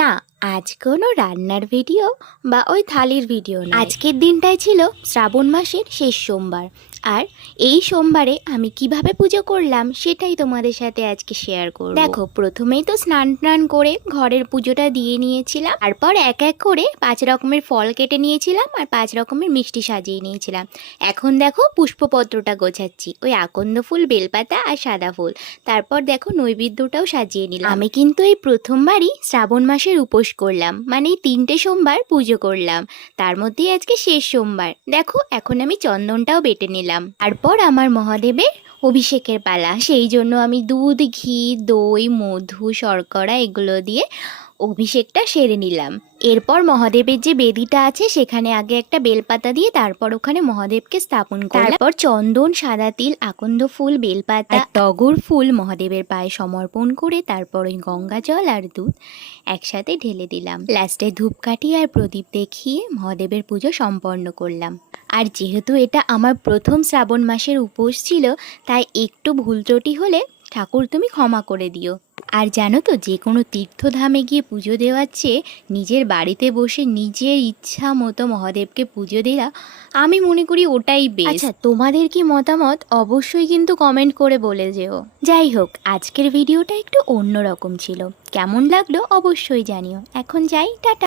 না, আজ কোনো রান্নার ভিডিও বা ওই থালির ভিডিও না। আজকের দিনটাই ছিল শ্রাবণ মাসের শেষ সোমবার। আর এই সোমবারে আমি কিভাবে পুজো করলাম সেটাই তোমাদের সাথে আজকে শেয়ার করব। দেখো, প্রথমেই তো স্নান করে ঘরের পুজোটা দিয়ে নিয়েছিলাম। তারপর এক এক করে 5 রকমের ফল কেটে নিয়েছিলাম আর 5 রকমের মিষ্টি সাজিয়ে নিয়েছিলাম। এখন দেখো পুষ্পপত্রটা গোছাচ্ছি, ওই আকন্দ ফুল, বেলপাতা আর সাদা ফুল। তারপর দেখো নৈবেদ্যটাও সাজিয়ে নিলাম। আমি কিন্তু এই প্রথমবারই শ্রাবণ মাসের উপোস করলাম, মানে 3টে সোমবার পুজো করলাম, তার মধ্যেই আজকে শেষ সোমবার। দেখো এখন আমি চন্দনটাও বেটে নিলাম। তারপর আমার মহাদেবের অভিষেকের পালা, সেই জন্য আমি দুধ, ঘি, দই, মধু, শর্করা এগুলো দিয়ে অভিষেকটা সেরে নিলাম। এরপর মহাদেবের যে বেদিটা আছে সেখানে আগে একটা বেলপাতা দিয়ে তারপর ওখানে মহাদেবকে স্থাপন করলাম। তারপর চন্দন, সাদা তিল, আকন্দ ফুল, বেলপাতা, টগর ফুল মহাদেবের পায়ে সমর্পণ করে তারপর ওই গঙ্গা জল আর দুধ একসাথে ঢেলে দিলাম। লাস্টে ধূপকাঠি আর প্রদীপ দেখিয়ে মহাদেবের পুজো সম্পন্ন করলাম। আর যেহেতু এটা আমার প্রথম শ্রাবণ মাসের উপোস ছিল, তাই একটু ভুল ত্রুটি হলে ঠাকুর তুমি ক্ষমা করে দিও। আর জানো তো, যে কোনো তীর্থধামে গিয়ে পুজো দেওয়ার চেয়ে নিজের বাড়িতে বসে নিজের ইচ্ছা মতো মহাদেবকে পুজো দেওয়া আমি মনে করি ওটাই বেস্ট। আচ্ছা, তোমাদের কি মতামত অবশ্যই কিন্তু কমেন্ট করে বলে যেও। যাই হোক, আজকের ভিডিওটা একটু অন্যরকম ছিল, কেমন লাগলো অবশ্যই জানিও। এখন যাই, টাটা।